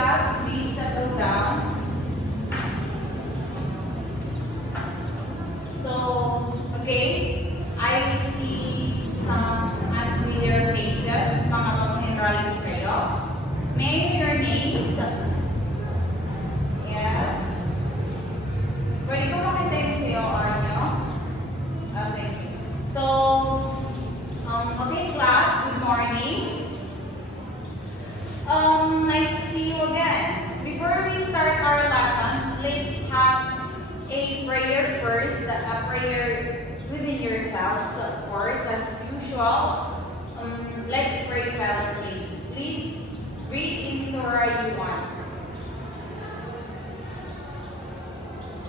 class, please settle down. So, okay, I see some unfamiliar faces, mga bagong enrollees kayo. May I know your names? Yes. Pwede ko makita yung COR nyo? Okay. So, okay class, good morning. Nice to see you again. Before we start our lessons, let's have a prayer first, a prayer within yourselves, of course, as usual. Let's pray silently. Please read in Surah you want.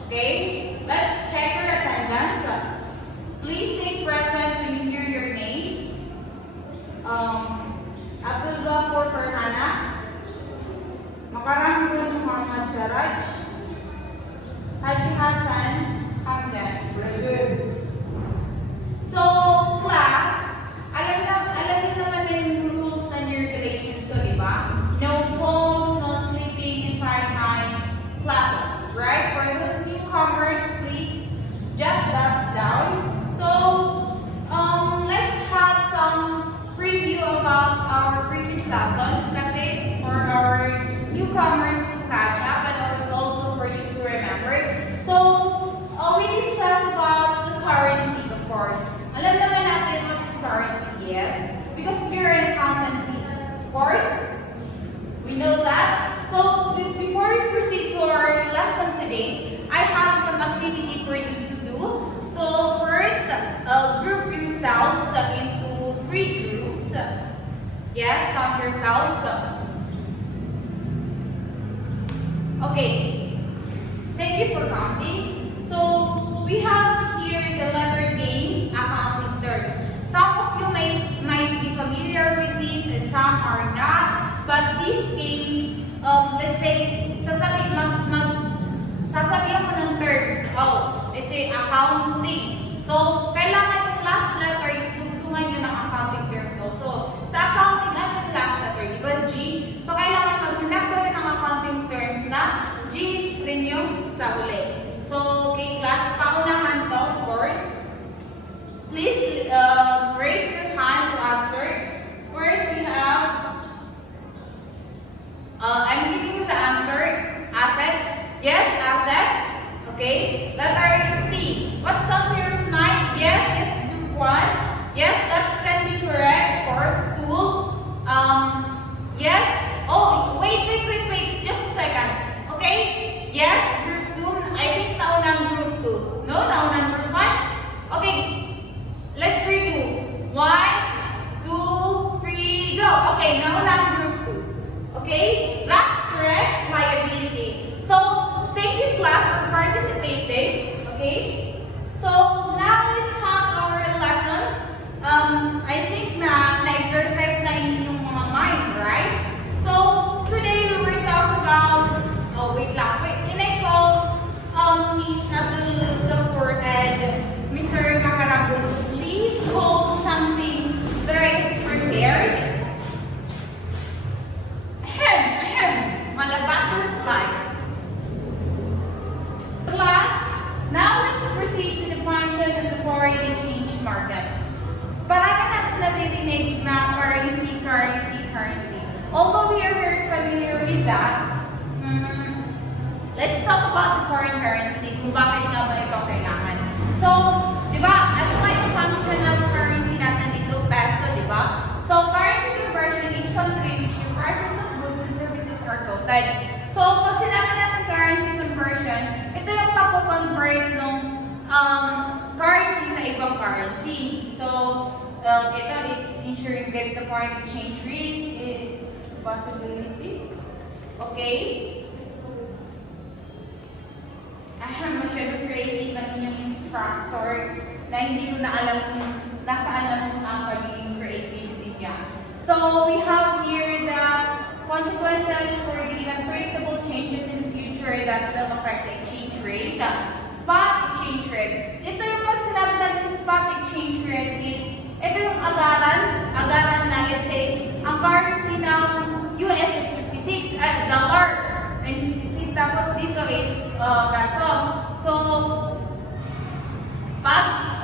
Okay, let's check your attendance. Please stay present when you hear your name. Abdul Ghaffur Farhana, Makarahmul Muhammad Saraj, Haji Hassan Hamdan. Present. So, class, alam niyo naman yung rules and regulations ko, di ba? No phones, no sleeping inside my classes, right? For those newcomers, please jot that down. So, let's have some preview about our previous lessons kasi for our newcomers to catch up and also for you to remember. So, we discussed about the currency, of course. Alam naman natin what is currency, yes? Because we're in accountancy, of course. We know that. So, before we proceed to our lesson today, I have some activity for you to do. So, first, group yourselves into 3 groups. Yes, count yourselves. Okay. Thank you for counting. So, we have here the letter game accounting terms. Some of you might be familiar with this and some are not. But this game, let's say, sasabihan ko ng terms. Oh, let's say accounting. So, kailangan yung last letter is tugtungan nyo ng accounting terms also. Sa accounting, ano yung last letter? Di ba G? So, kailangan maghanap kayo ng accounting terms na G rin yung sa uli. So, okay, class, paunahan to, of course. Please raise your hand to answer. First, we have, I'm giving you the answer. Asset. Yes, asset. Okay. Letter T. What's comes to your mind? Yes, it's group 1. Yes, that can be correct. Of course, tool. Yes. Oh, wait. Just a second. Okay. Yes, group 2. I think naunang group 2. No, naunang group 1. Okay. Let's redo. 1, 2, 3, go. Okay, naunang group 2. Okay. That's correct. Liability. So, thank you class for participating. Okay. So, now let's have our lesson. I think na-exercise na inyong mga mind, right? So, today we will talk about, can I call Miss Abdul Ghaffur and Mr. Makarahmul to please hold something that I prepared? Butterfly. Class, now let's proceed to the function of the foreign exchange market. Parang natin nabitinig na currency. Although we are very familiar with that, let's talk about the foreign currency, kung bakit nga ba ito kailangan. So, di ba, ano nga yung function ng currency natin dito? Peso, di ba? So, currency conversion, each country which yung prices of goods and services are quoted. So, pag sinabi natin currency conversion, ito yung pag-convert ng currency sa ibang currency. So, ito, it's ensuring against the foreign exchange risk, it's possibility. Okay? Masyadong creative ang inyong instructor na hindi ko na alam kung nasaan lang ang pagiging creativity niya. So, we have here the consequences for the unpredictable changes in the future that will affect the exchange rate. Spot exchange rate. Ito yung pag sinabi natin spot exchange rate is, ito yung agaran na let's say, ang currency ng US is 56, dollar peso. So,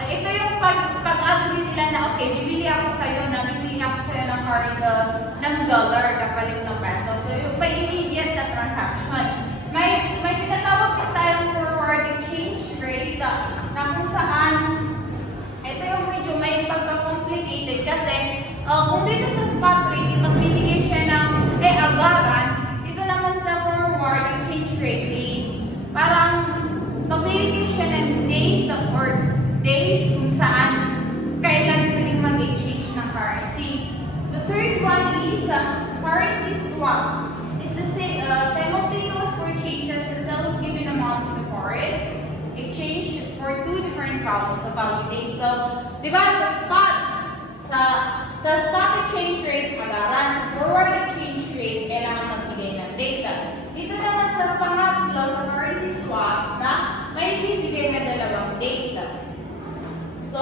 ito yung pag-agree nila na okay, bibili ako sa'yo ng dollar kapalit ng peso. So, yung may immediate na transaction. May tinatawag din tayong forward exchange rate na kung saan ito yung medyo may pagka-complicated kasi kung dito sa spot rate, magbibigay siya ng agaran, dito naman sa forward exchange rate is parang magbibigay siya ng date or day kung saan kailan pwedeng mag-exchange ng currency. The third one is currency swaps. It's the simultaneous purchases to sell given amount to foreign exchange for two different value dates. So, di ba sa spot exchange rate, agaran. Sa forward exchange rate, kailangan magbigay ng data. Dito naman sa pangatlo, sa currency swaps na may bibigay na dalawang data. So,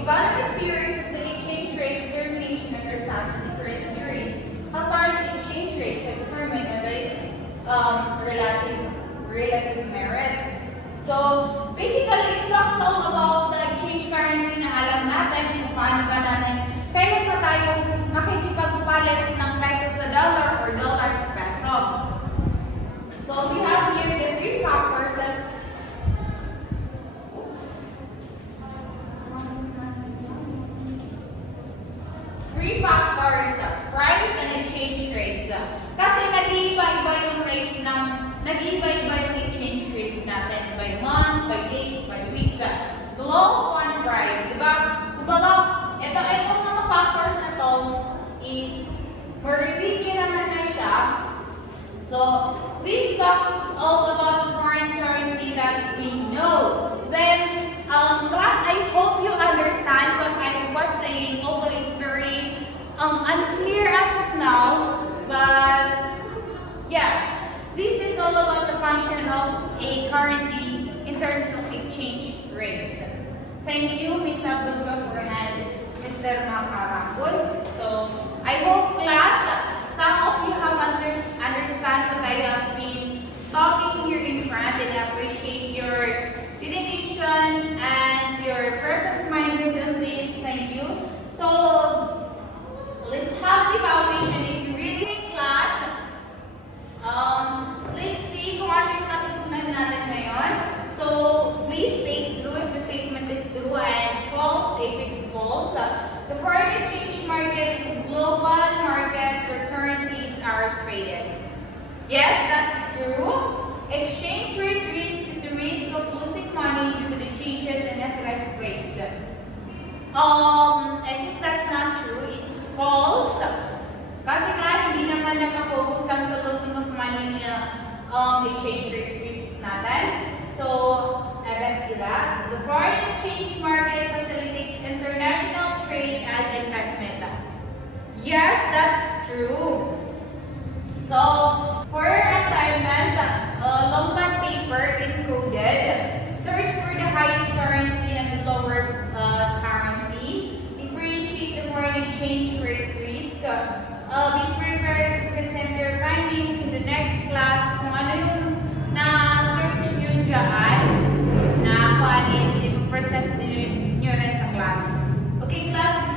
economic theories of the exchange rate determination understands the different theories of currency exchange rates that determine relative merit. So, basically, it talks all about the exchange currency na alam natin kung paano ba natin kailan pa tayo makikipagpalit ng peso sa dollar or dollar to peso. So, we have here the three factors that price and exchange rates. Kasi nag-iiba-iba yung exchange rate natin by months, by days, by weeks. The law of one price, diba? Kumbaga, itong mga factors na to is ma-review naman na siya. So, this talks all about the foreign currency that we know. Then, class, I hope you understand what I was saying. Although it's very unclear as of now, but yes, this is all about the function of a currency in terms of exchange rates. Thank you, Ms. Abdullah, and Mr. Makarangkul. So, I hope class, some of you have understand what I have been talking here in front and appreciate your dedication and your present-minded on this. Thank you. So, let's have the evaluation. If you really take class, let's see kung ano yung natutunan natin ngayon. So, please think through if the statement is true and false if it's false. The foreign exchange market is a global market where currencies are traded. Yes, that's true. Exchange rate risk is the risk of losing money due to the changes in interest rates. I think that's not true. It's false. Kasi nga, hindi naman nakafocus lang sa losing of money exchange rate risk natin. So, agad kita. The foreign exchange market facilitates international trade and investment. Yes, that's true. So, for your assignment, long-pad paper included. Search for the highest currency and the lower currency. Differentiate the foreign exchange rate risk. Be prepared to present your findings in the next class. Kung ano yung na-search nyo dyan, na kung ano is ipapresent nyo rin sa class. Okay, class?